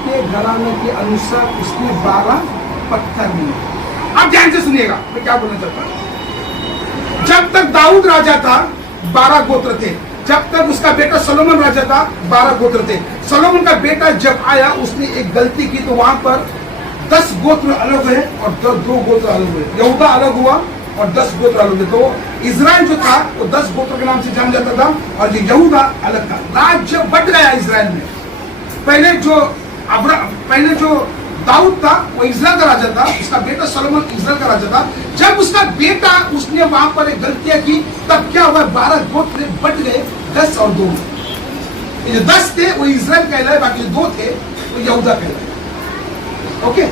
के घराने के अनुसार उसने 12 पत्थर लिए। अब ध्यान से सुनिएगा मैं क्या बोलना चाहता हूं। जब तक दाऊद राजा था 12 गोत्र थे, जब तक उसका बेटा सोलोमन राजा था 12 गोत्र थे। सोलोमन का बेटा जब आया उसने एक गलती की तो वहां पर 10 गोत्र अलग हुए और 2 गोत्र अलग हुए। यहूदा अलग हुआ और 10 गोत्र अलग हुए। तो इजराइल जो था वो 10 गोत्र के नाम से जाना जाता था और ये यहूदा अलग था। राज्य बढ़ गया इजराइल में। पहले जो दाऊद था वो इजराइल का राजा था, उसका बेटा सोलोमन इजराइल का राजा था। जब उसका बेटा उसने वहां पर एक गलतियां की तब क्या हुआ, 12 गोत्र बढ़ गए 10 और 2। ये जो 10 थे वो इजराइल कहलाए, बाकी जो 2 थे वो यहूदा कहलाए। ओके,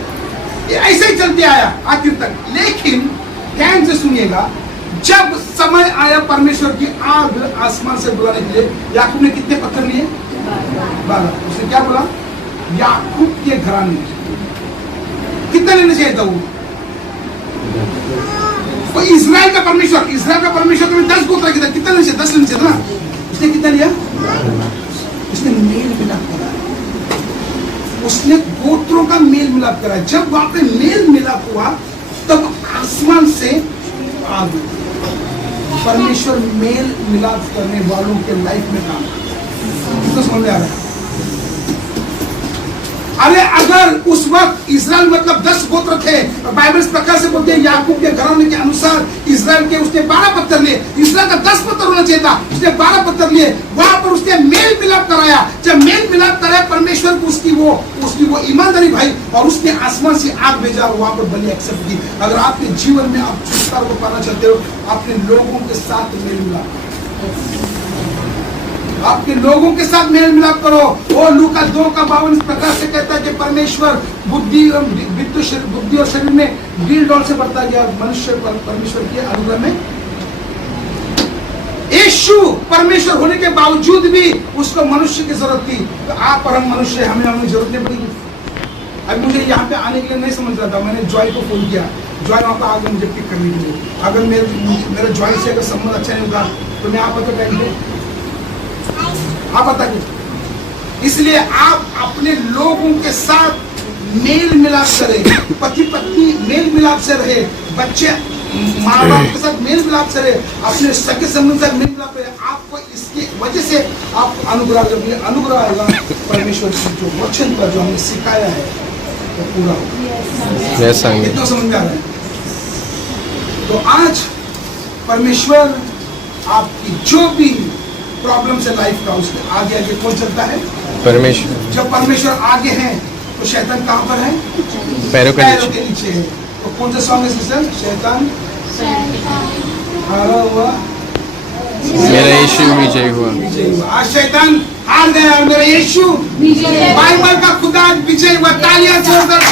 ये ऐसे ही चलते आया आखिर तक। लेकिन ध्यान से सुनिएगा, जब समय आया परमेश्वर की आग आसमान से बुलाने के लिए, याकूब ने कितने पत्थर लिए? 12। उसने क्या बोला? याकूब के घराने कितना लेने चाहिए दाऊद? वो इजराइल का परमेश्वर तो 10 गोत्र कितना लेने चाहिए? 10 लेने चाहिए ना। उसने कितना लिया? उसने मेल मिलाप करा, उसने गोत्रों का मेल मिलाप करा। जब वहां पे मेल मिलाप हुआ तब आसमान से आग। परमेश्वर मेल मिलाप करने वालों के लाइफ में काम करता है। समझ में आ रहा है? अरे अगर उस वक्त इजराइल मतलब 10 गोत्र थे, बाइबल इस प्रकार से बोलते हैं याकूब के घराने के अनुसार इजराइल के उसने 12 पत्थर लिए। इजराइल का 10 पत्थर होना चाहिए था, उसने 12 पत्थर लिए। वहां पर उसने मेल मिलाप कराया। जब मेल मिलाप कराया परमेश्वर को उसकी वो ईमानदारी भाई, और उसने आसमान से आग भेजा और वहां पर बलि एक्सेप्ट की। अगर आपके जीवन में आप छुटकारा को पाना चाहते हो, अपने लोगों के साथ मेल मिलाप, आपके लोगों के साथ मेल मिलाप करो। वो लूका 2:52 इस प्रकार से कहता है कि परमेश्वर बुद्धि और शरीर में डील डॉल से बढ़ता गया, मनुष्य परमेश्वर के अनुग्रह में। यीशु परमेश्वर होने के बावजूद भी उसको मनुष्य की जरूरत थी। तो आप और हम मनुष्य, हमें जरूरत नहीं पड़ेगी। अब मुझे यहाँ पे आने के लिए नहीं समझ रहा था, मैंने जॉय को फोन किया। जॉय वहां पर आगे मुझे पिक करने के लिए। अगर मेरे जॉय से अगर संबंध अच्छा नहीं होगा तो मैं आप आप बताइए। इसलिए आप अपने लोगों के साथ मेल मिलाप करें, पति पत्नी मेल मिलाप से रहे, बच्चे माँ बाप के साथ मेल मिलाप से रहे, अपने सगे संबंध से मेल मिलाप करें। आपको इसकी वजह से आपको अनुग्रह, जब ये अनुग्रह आएगा परमेश्वर की जो वचन का जो हमने सिखाया है वो पूरा होगा। कितना समझ में आ रहा है? तो आज परमेश्वर आपकी जो भी प्रॉब्लम से लाइफ का, उसके आगे आगे कौन चलता है? परमेश्वर। जब परमेश्वर आगे है तो शैतान कहाँ पर है? पैरों के नीचे है। तो कौन सा सॉन्ग है सिस्टर? शैतान हारा हुआ, मेरा यीशु विजय हुआ। आज शैतान हार गया और मेरा यीशु, बाइबल का खुदा विजय हुआ। तालियां जोरदार